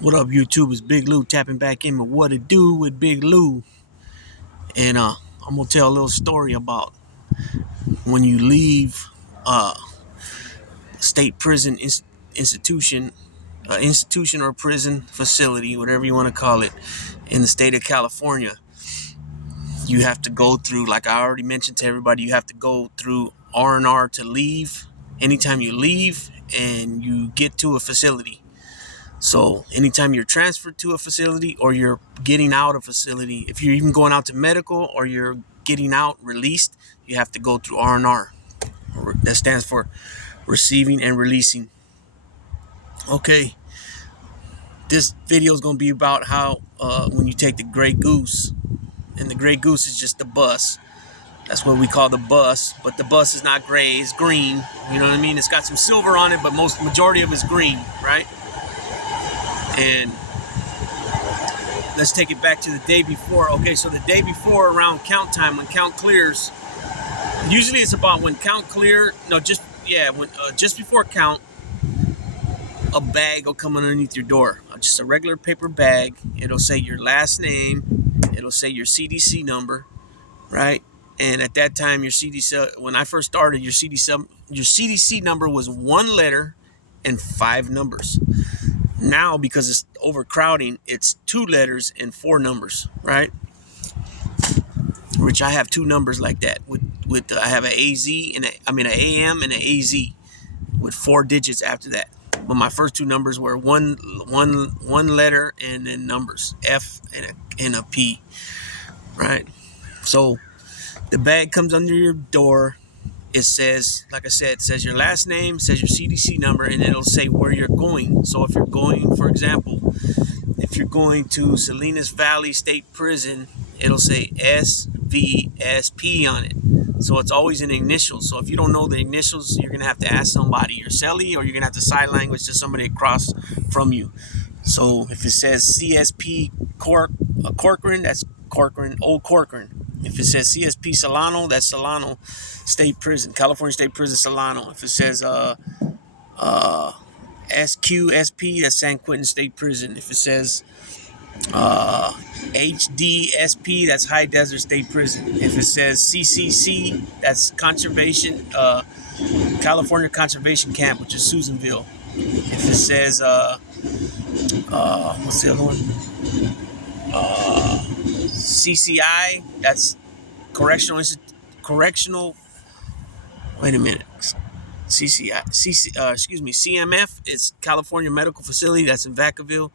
What up, YouTube? It's Big Lou tapping back in with What It Do with Big Lou. And I'm going to tell a little story about when you leave uh, state prison institution, institution or prison facility, whatever you want to call it, in the state of California. You have to go through, like I already mentioned to everybody, you have to go through R&R to leave. Anytime you leave and you get to a facility. So anytime you're transferred to a facility or you're getting out of a facility, if you're even going out to medical or you're getting out released, you have to go through R&R. That stands for receiving and releasing. Okay, this video is going to be about how when you take the Gray Goose, and the Gray Goose is just the bus. That's what we call the bus, but the bus is not gray, it's green. You know what I mean? It's got some silver on it, but majority of it's green, right? And let's take it back to the day before. Okay, so the day before, around count time, when count clears, usually it's about when count clear. No, just before count, a bag will come underneath your door. Just a regular paper bag. It'll say your last name. It'll say your CDC number, right? And at that time, your CDC, when I first started, your CDC number was one letter and 5 numbers. Now, because it's overcrowding, it's 2 letters and 4 numbers, right? Which I have 2 numbers like that. I have an AZ and an AM and an AZ with 4 digits after that. But my first 2 numbers were one letter and then numbers, F and a P, right? So the bag comes under your door. It says, like I said, it says your last name, says your CDC number, and it'll say where you're going. So if you're going, for example, if you're going to Salinas Valley State Prison, it'll say SVSP on it. So it's always an initial. So if you don't know the initials, you're going to have to ask somebody, your cellie, or you're going to have to sign language to somebody across from you. So if it says CSP Corcoran, that's Corcoran, Old Corcoran. If it says CSP Solano, that's Solano State Prison, California State Prison, Solano. If it says SQSP, that's San Quentin State Prison. If it says HDSP, that's High Desert State Prison. If it says CCC, that's California Conservation Camp, which is Susanville. If it says what's the other one? CCI, that's correctional. Wait a minute. CMF, it's California Medical Facility, that's in Vacaville.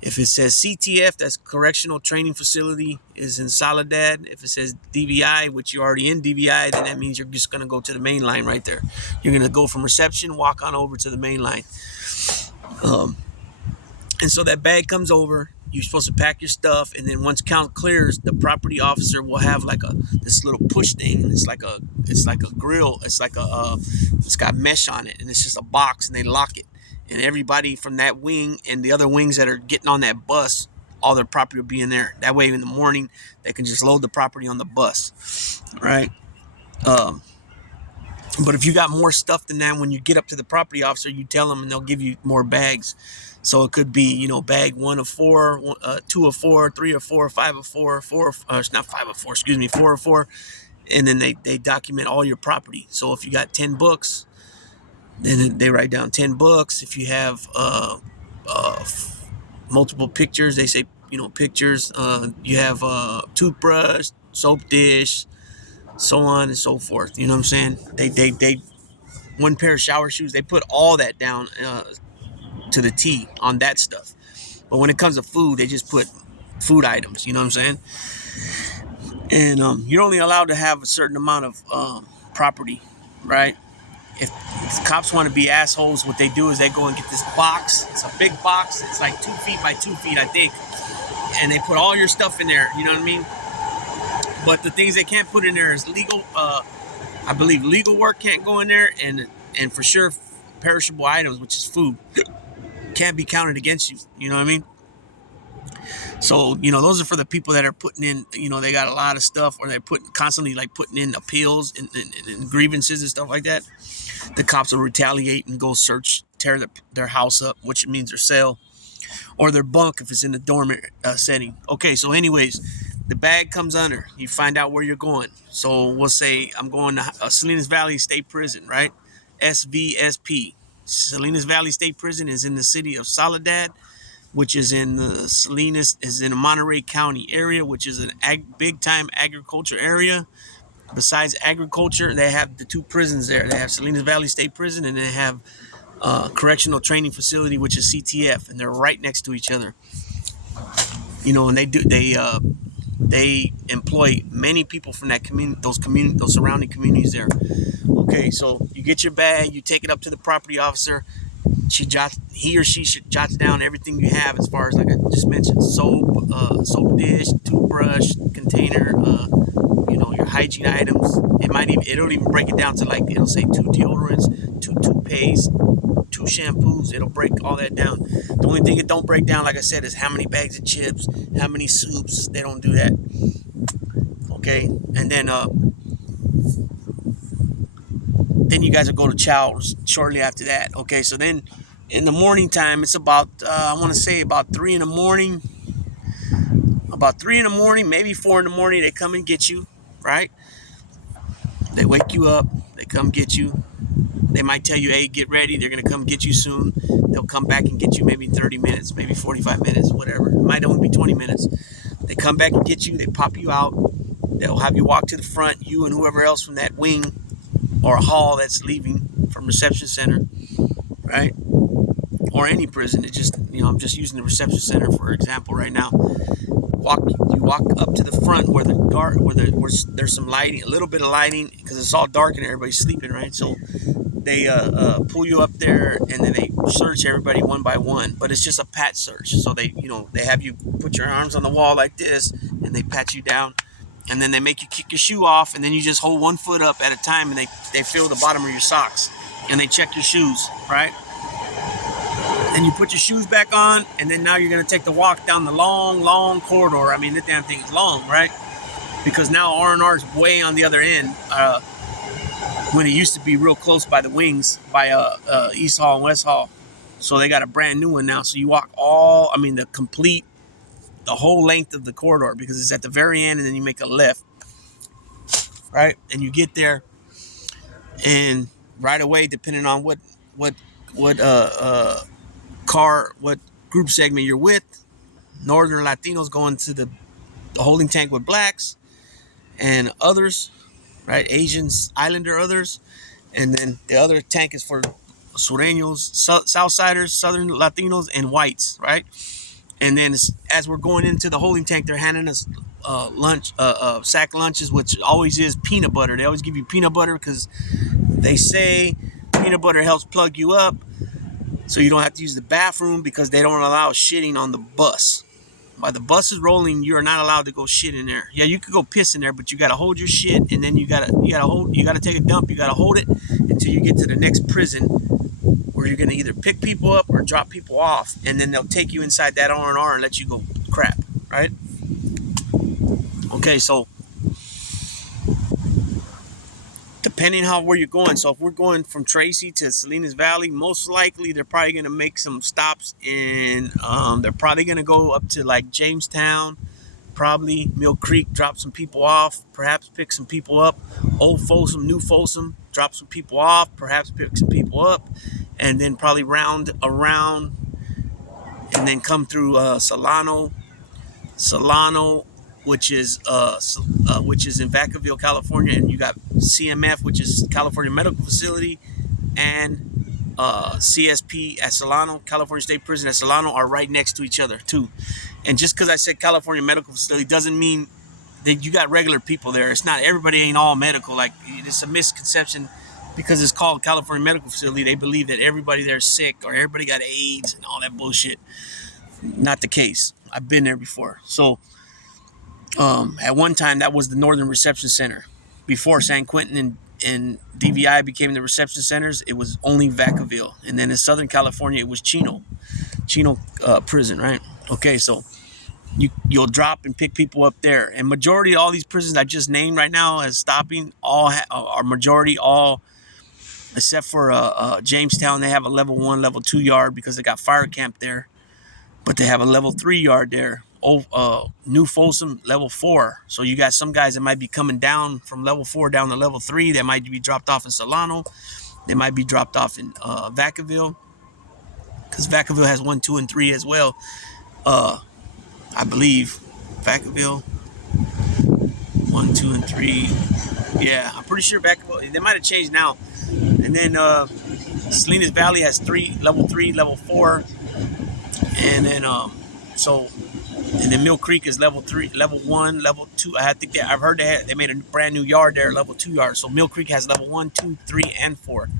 If it says CTF, that's Correctional Training Facility, is in Soledad. If it says DVI, which you're already in DVI, then that means you're just going to go to the main line right there. You're going to go from reception, walk on over to the main line. And so that bag comes over. You're supposed to pack your stuff, and then once count clears, the property officer will have like this little push thing, and it's like a grill. It's got mesh on it, and it's just a box, and they lock it. And everybody from that wing and the other wings that are getting on that bus, all their property will be in there. That way, in the morning, they can just load the property on the bus, right? But if you got more stuff than that, when you get up to the property officer, you tell them, and they'll give you more bags. So it could be, bag 1 of 4, 2 of 4, 3 of 4, 5 of 4, it's not 5 of 4, 4 of 4. And then they document all your property. So if you got 10 books, then they write down 10 books. If you have multiple pictures, they say, pictures. You have toothbrush, soap dish, so on and so forth. You know what I'm saying? They 1 pair of shower shoes, they put all that down to the T on that stuff. But when it comes to food, they just put food items, you know what I'm saying? And you're only allowed to have a certain amount of property, right? If cops want to be assholes, what they do is they go and get this box. It's a big box. It's like 2 feet by 2 feet, I think. And they put all your stuff in there, you know what I mean? But the things they can't put in there is legal. I believe legal work can't go in there, and for sure perishable items, which is food, can't be counted against you. You know what I mean? So, those are for the people that are putting in, they got a lot of stuff, or they're constantly putting in appeals and grievances and stuff like that. The cops will retaliate and go tear their house up, which means their cell. or their bunk if it's in the dorm setting. Okay, so anyways, the bag comes under. You find out where you're going. So we'll say I'm going to Salinas Valley State Prison, right? SVSP. Salinas Valley State Prison is in the city of Soledad, which is in the Monterey County area, which is an big time agriculture area. Besides agriculture, they have the two prisons there. They have Salinas Valley State Prison, and they have Correctional Training Facility, which is CTF, and they're right next to each other. You know, and they employ many people from that those surrounding communities there. Okay, so you get your bag, you take it up to the property officer. He or she jots down everything you have as far as, like I just mentioned, soap dish, toothbrush, container, your hygiene items. It'll even break it down to, like, it'll say 2 deodorants, 2 toothpaste, 2 shampoos. It'll break all that down. The only thing it don't break down, like I said, is how many bags of chips, how many soups. They don't do that. Okay, and then you guys will go to chow shortly after that. Okay, so then in the morning time, it's about I want to say about 3 in the morning. About 3 in the morning, maybe 4 in the morning, they come and get you, right? They wake you up. They come get you. They might tell you, hey, get ready. They're going to come get you soon. They'll come back and get you maybe 30 minutes, maybe 45 minutes, whatever. It might only be 20 minutes. They come back and get you. They pop you out. They'll have you walk to the front, you and whoever else from that wing or hall that's leaving from reception center, right? Or any prison. It just, I'm just using the reception center for example right now. You walk up to the front where there's some lighting, a little bit of lighting, because it's all dark and everybody's sleeping, right? So they pull you up there, and then they search everybody one by one. But it's just a pat search. So they have you put your arms on the wall like this, and they pat you down, and then they make you kick your shoe off, and then you just hold one foot up at a time, and they feel the bottom of your socks, and they check your shoes, right? Then you put your shoes back on, and then now you're going to take the walk down the long, long corridor. I mean, that damn thing is long, right? Because now R&R is way on the other end. When it used to be real close by the wings, by East Hall and West Hall. So they got a brand new one now. So you walk the whole length of the corridor, because it's at the very end, and then you make a left, right? And you get there, and right away, depending on what group segment you're with, Northern Latinos going to the holding tank with blacks and others, right? Asians, Islander others. And then the other tank is for Sureños, Southsiders, Southern Latinos, and whites, right? And then as we're going into the holding tank, they're handing us lunch, sack lunches, which always is peanut butter. They always give you peanut butter because they say peanut butter helps plug you up, so you don't have to use the bathroom, because they don't allow shitting on the bus. While the bus is rolling, you are not allowed to go shit in there. Yeah, you could go piss in there, but you gotta hold your shit, and then you gotta take a dump. You gotta hold it until you get to the next prison, where you're gonna either pick people up or drop people off, and then they'll take you inside that R&R and let you go crap, right? Okay, so depending on where you're going. So if we're going from Tracy to Salinas Valley, most likely they're probably going to make some stops in, they're probably going to go up to like Jamestown, probably Mill Creek, drop some people off, perhaps pick some people up. Old Folsom, New Folsom, drop some people off, perhaps pick some people up, and then probably round around, and then come through Solano, which is in Vacaville, California, and you got CMF, which is California Medical Facility, and CSP at Solano, California State Prison at Solano, are right next to each other too. And just because I said California Medical Facility doesn't mean that you got regular people there. It's not, everybody ain't all medical. Like, it's a misconception, because it's called California Medical Facility. They believe that everybody there is sick, or everybody got AIDS and all that bullshit. Not the case. I've been there before. So at one time, that was the Northern Reception Center. Before San Quentin and DVI became the reception centers, it was only Vacaville. And then in Southern California, it was Chino prison, right? Okay, so you'll drop and pick people up there. And majority of all these prisons I just named right now as stopping, except for Jamestown, they have a level 1, level 2 yard, because they got fire camp there. but they have a level 3 yard there. New Folsom level 4. So you got some guys that might be coming down from level 4 down to level 3. That might be dropped off in Solano. They might be dropped off in Vacaville, because Vacaville has 1, 2, and 3 as well. I believe Vacaville 1, 2, and 3. Yeah, I'm pretty sure Vacaville. They might have changed now. And then Salinas Valley has level 3, level 4, and then and then Mill Creek is level 3, level 1, level 2. I think I've heard they made a brand new yard there, level 2 yard. So Mill Creek has level 1, 2, 3, and 4,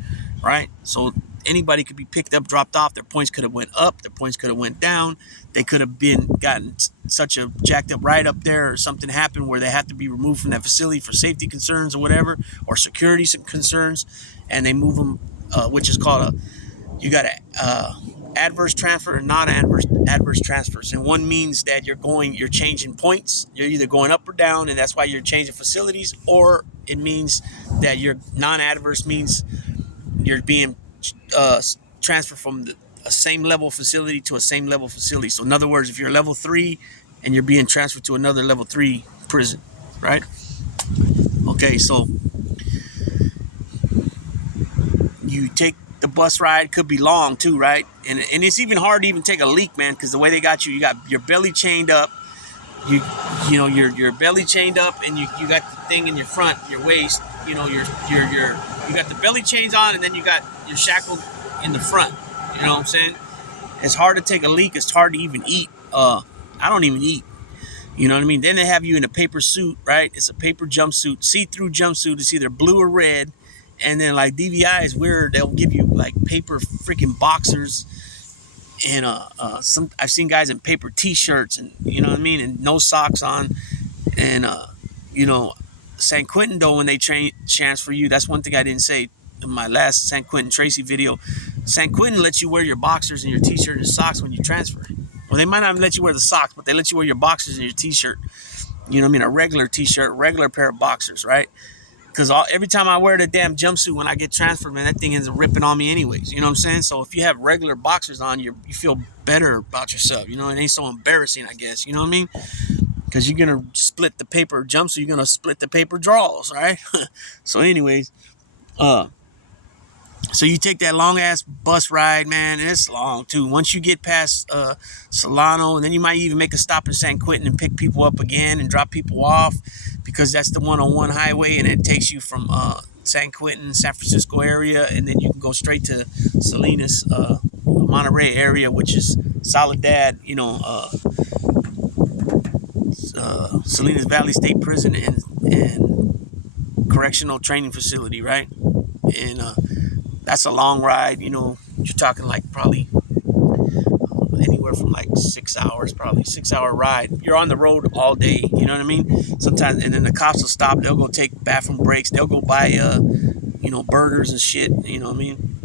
right? So anybody could be picked up, dropped off. Their points could have went up. Their points could have went down. They could have gotten such a jacked up ride up there, or something happened where they had to be removed from that facility for safety concerns or whatever, or security concerns, and they move them, which is called you got a adverse transfer and non-adverse transfers. And one means that you're changing points. You're either going up or down, and that's why you're changing facilities. Or it means that your non-adverse means you're being transferred from a same level facility to a same level facility. So in other words, if you're level 3 and you're being transferred to another level 3 prison, right? Okay, so you take the bus ride, could be long too, right? And it's even hard to even take a leak, man, because the way they got you got your belly chained up. You know your belly chained up, and you got the thing in your front, your waist. You know you got the belly chains on, and then you got your shackled in the front. You know what I'm saying? It's hard to take a leak. It's hard to even eat. I don't even eat. You know what I mean? Then they have you in a paper suit, right? It's a paper jumpsuit, see-through jumpsuit. It's either blue or red. And then like DVI is weird. They'll give you like paper freaking boxers, and some I've seen guys in paper T-shirts, and you know what I mean, and no socks on, and you know, San Quentin though, when they transfer you, that's one thing I didn't say in my last San Quentin Tracy video. San Quentin lets you wear your boxers and your T-shirt and socks when you transfer. Well, they might not let you wear the socks, but they let you wear your boxers and your T-shirt. You know what I mean? A regular T-shirt, regular pair of boxers, right? Because every time I wear the damn jumpsuit when I get transferred, man, that thing ends up ripping on me anyways. You know what I'm saying? So if you have regular boxers on, you feel better about yourself. You know, it ain't so embarrassing, I guess. You know what I mean? Because you're going to split the paper jumpsuit. You're going to split the paper drawers, right? So anyways, so you take that long-ass bus ride, man, and it's long, too. Once you get past Solano, and then you might even make a stop in San Quentin and pick people up again and drop people off, because that's the 101 highway, and it takes you from San Quentin, San Francisco area, and then you can go straight to Salinas, Monterey area, which is Soledad, you know, Salinas Valley State Prison and correctional training facility, right? And that's a long ride, you know. You're talking like probably anywhere from like 6 hours, probably 6-hour ride. You're on the road all day, you know what I mean? Sometimes, and then the cops will stop. They'll go take bathroom breaks. They'll go buy, you know, burgers and shit. You know what I mean?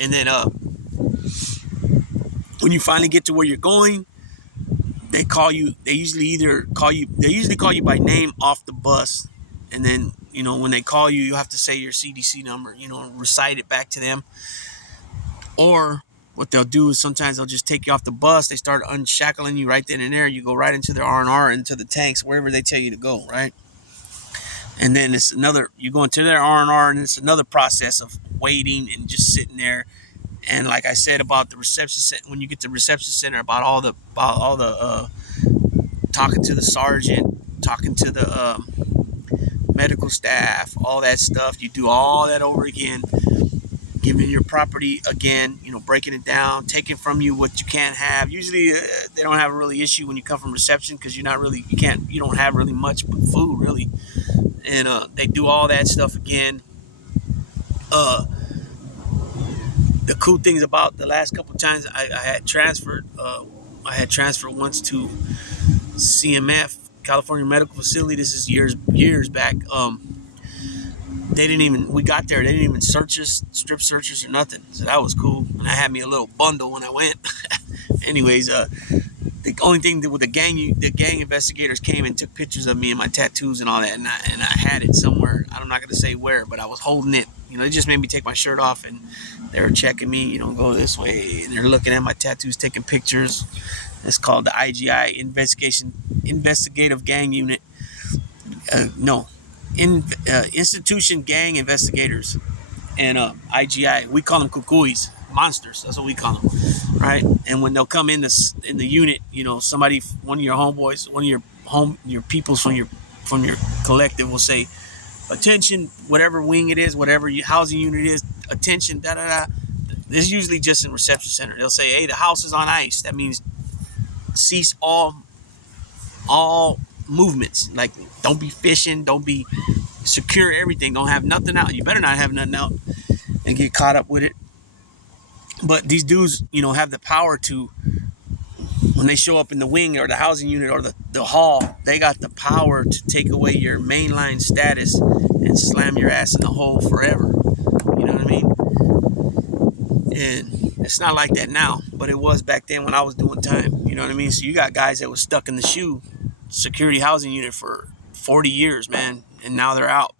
And then when you finally get to where you're going, they call you. They usually call you by name off the bus, and then, you know, when they call you, you have to say your CDC number, you know, recite it back to them. Or what they'll do is sometimes they'll just take you off the bus. They start unshackling you right then and there. You go right into their R&R, into the tanks, wherever they tell you to go, right? And then you go into their R&R, and it's another process of waiting and just sitting there. And like I said about the reception center, when you get to the reception center, about all the talking to the sergeant, talking to the medical staff, all that stuff. You do all that over again, giving your property again, you know, breaking it down, taking from you what you can't have. Usually they don't have a really issue when you come from reception, because you don't have really much food really. And they do all that stuff again. The cool things about the last couple of times I had transferred once to CMF, California Medical Facility. This is years back. We got there, they didn't even search us, strip searchers or nothing. So that was cool. And I had me a little bundle when I went. Anyways, the only thing that with the gang investigators came and took pictures of me and my tattoos and all that, and I had it somewhere. I'm not gonna say where, but I was holding it They just made me take my shirt off, and they were checking me, go this way, and they're looking at my tattoos, taking pictures. It's called the IGI Investigative Gang Unit. No, Institution Gang Investigators, and IGI. We call them cucuys, monsters. That's what we call them, right? And when they'll come in the unit, somebody, one of your homeboys, one of your peoples from your collective will say, "Attention, whatever wing it is, whatever your housing unit is, attention, da da da." This is usually just in reception center. They'll say, "Hey, the house is on ice." That means cease all movements. Like, don't be fishing, don't be secure everything, don't have nothing out. You better not have nothing out and get caught up with it. But these dudes, have the power to, when they show up in the wing or the housing unit or the hall, they got the power to take away your mainline status and slam your ass in the hole forever. You know what I mean? And it's not like that now, but it was back then when I was doing time. You know what I mean? So you got guys that was stuck in the shoe security housing unit for 40 years, man, and now they're out.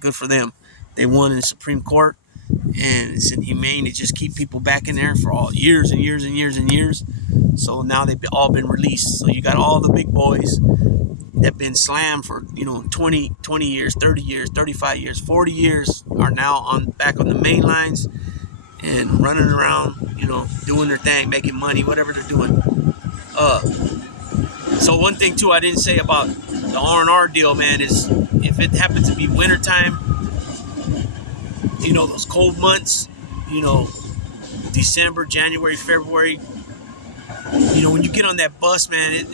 Good for them. They won in the Supreme Court, and it's inhumane to just keep people back in there for all years and years and years and years. So now they've all been released. So you got all the big boys that been slammed for 20 years, 30 years, 35 years, 40 years are now back on the main lines and running around, doing their thing, making money, whatever they're doing. So one thing too I didn't say about the R&R deal, man, is if it happens to be wintertime, those cold months, December, January, February, when you get on that bus, man,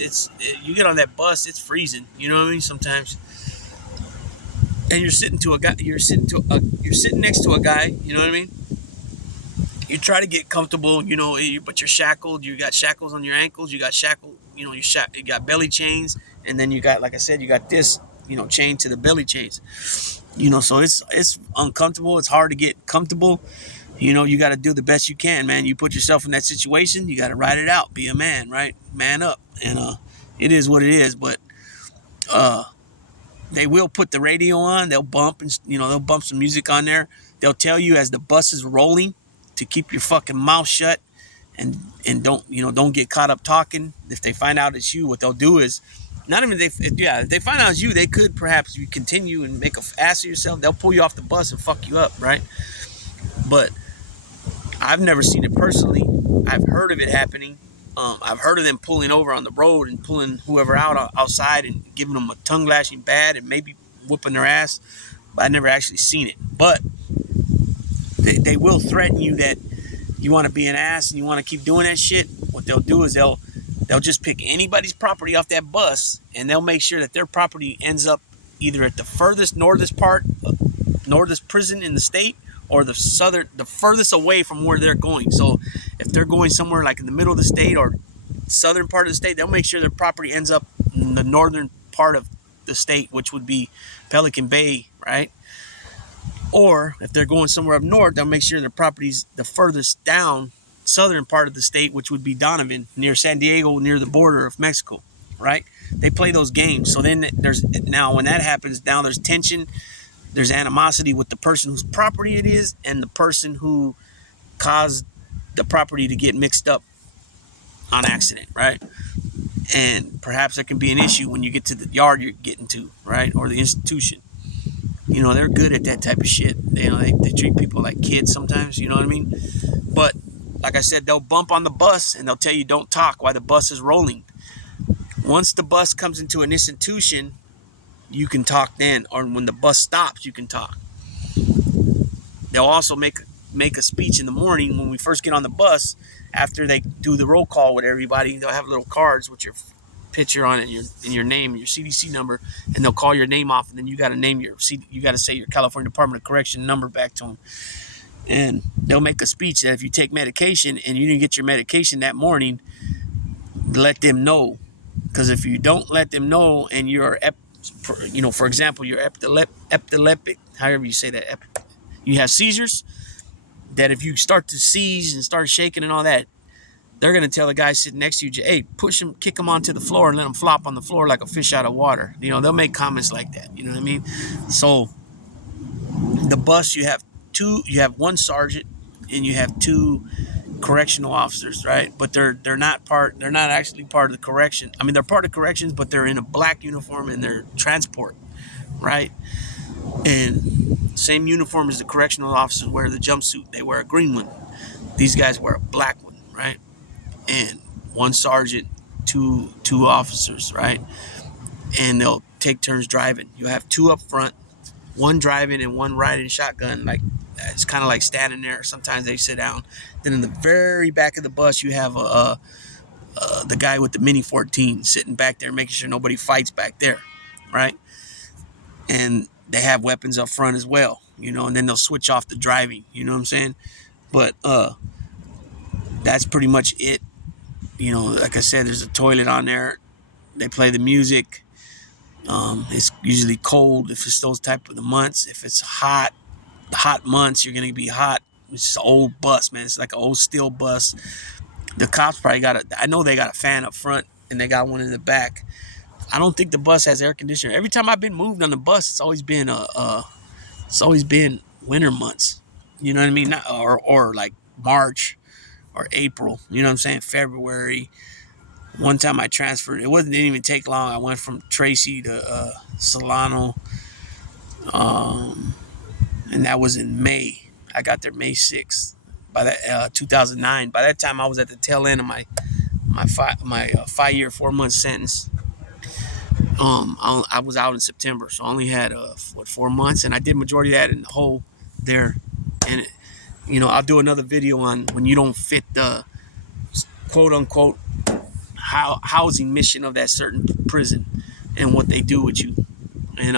you get on that bus, it's freezing. You know what I mean? Sometimes, and you're sitting next to a guy. You know what I mean? You try to get comfortable, but you're shackled. You got shackles on your ankles. You got you got belly chains, and then you got, like I said, you got this, chain to the belly chains. So it's uncomfortable. It's hard to get comfortable. You got to do the best you can, man. You put yourself in that situation. You got to ride it out. Be a man, right? Man up. And it is what it is. But they will put the radio on. They'll bump they'll bump some music on there. They'll tell you as the bus is rolling to keep your fucking mouth shut and don't get caught up talking. If they find out it's you, what they'll do is, not even if they find out it's you, they could perhaps you continue and make a ass of yourself. They'll pull you off the bus and fuck you up, right? But I've never seen it personally. I've heard of it happening. I've heard of them pulling over on the road and pulling whoever outside and giving them a tongue lashing bad and maybe whooping their ass. But I've never actually seen it. But they will threaten you that you want to be an ass and you want to keep doing that shit. What they'll do is they'll just pick anybody's property off that bus, and they'll make sure that their property ends up either at the furthest northest prison in the state, or the furthest away from where they're going. So if they're going somewhere like in the middle of the state or southern part of the state, they'll make sure their property ends up in the northern part of the state, which would be Pelican Bay, right? Or if they're going somewhere up north, they'll make sure their property's the furthest down southern part of the state, which would be Donovan, near San Diego, near the border of Mexico, right? They play those games. So then when that happens, now there's tension, there's animosity with the person whose property it is and the person who caused the property to get mixed up on accident, right? And perhaps there can be an issue when you get to the yard you're getting to, right? Or the institution. They're good at that type of shit. They treat people like kids sometimes, you know what I mean? But like I said, they'll bump on the bus and they'll tell you don't talk while the bus is rolling. Once the bus comes into an institution, you can talk then, or when the bus stops, you can talk. They'll also make a speech in the morning when we first get on the bus. After they do the roll call with everybody, they'll have little cards with your picture on it and your name and your CDC number, and they'll call your name off, and then you got to say your California Department of Correction number back to them. And they'll make a speech that if you take medication and you didn't get your medication that morning, let them know. Because if you don't let them know and you're, for example, you're epileptic, however you say that, you have seizures, that if you start to seize and start shaking and all that, they're going to tell the guy sitting next to you, hey, push him, kick him onto the floor and let him flop on the floor like a fish out of water. They'll make comments like that. You know what I mean? So the bus, you have one sergeant and you have two correctional officers, right? But they're not actually part of the correction. I mean, they're part of corrections, but they're in a black uniform and they're transport, right? And same uniform as the correctional officers wear the jumpsuit. They wear a green one. These guys wear a black one, right? And one sergeant, two officers, right? And they'll take turns driving. You have two up front, one driving and one riding shotgun. Like it's kind of like standing there. Sometimes they sit down. Then in the very back of the bus, you have the guy with the Mini 14 sitting back there, making sure nobody fights back there, right? And they have weapons up front as well, and then they'll switch off the driving. You know what I'm saying? But that's pretty much it. Like I said, there's a toilet on there. They play the music. It's usually cold if it's those type of the months. If it's hot months, you're gonna be hot. It's just an old bus, man. It's like an old steel bus. The cops probably I know they got a fan up front and they got one in the back. I don't think the bus has air conditioning. Every time I've been moved on the bus, it's always been winter months. You know what I mean? Or like March or April. You know what I'm saying? February. One time I transferred. Didn't even take long. I went from Tracy to Solano, and that was in May. I got there May 6th. By that 2009. By that time, I was at the tail end of my 5-year 4-month sentence. I was out in September, so I only had 4 months, and I did majority of that in the hole there. And I'll do another video on when you don't fit the quote unquote housing mission of that certain prison and what they do with you. And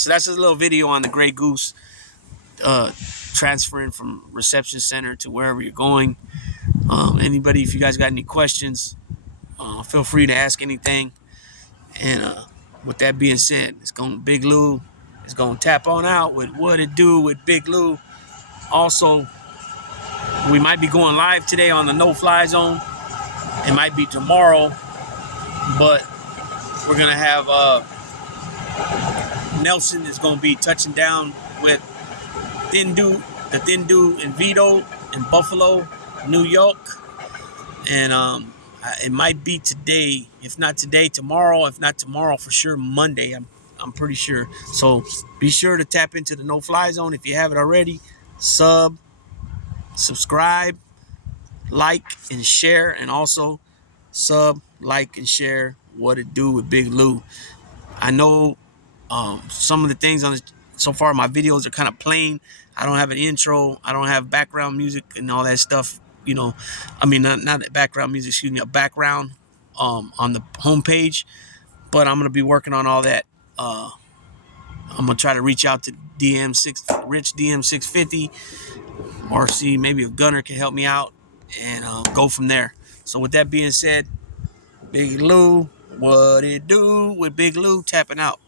so that's a little video on the Gray Goose transferring from reception center to wherever you're going. Anybody, if you guys got any questions, feel free to ask anything. And with that being said, Big Lou is going to tap on out with What It Do with Big Lou. Also, we might be going live today on the No-Fly Zone. It might be tomorrow, but we're going to have Nelson is going to be touching down with the Thin Dude and Vito in Buffalo, New York. And it might be today. If not today, tomorrow. If not tomorrow, for sure Monday. I'm pretty sure. So be sure to tap into the No-Fly Zone if you haven't already. Subscribe, like, and share. And also like, and share What It Do with Big Lou. I know some of the things so far my videos are kind of plain. I don't have an intro. I don't have background music and all that stuff. I mean, not background music, excuse me, a background on the homepage. But I'm going to be working on all that. I'm going to try to reach out to Rich DM650 or see maybe if Gunner can help me out and go from there. So with that being said, Big Lou, What It Do with Big Lou, tapping out.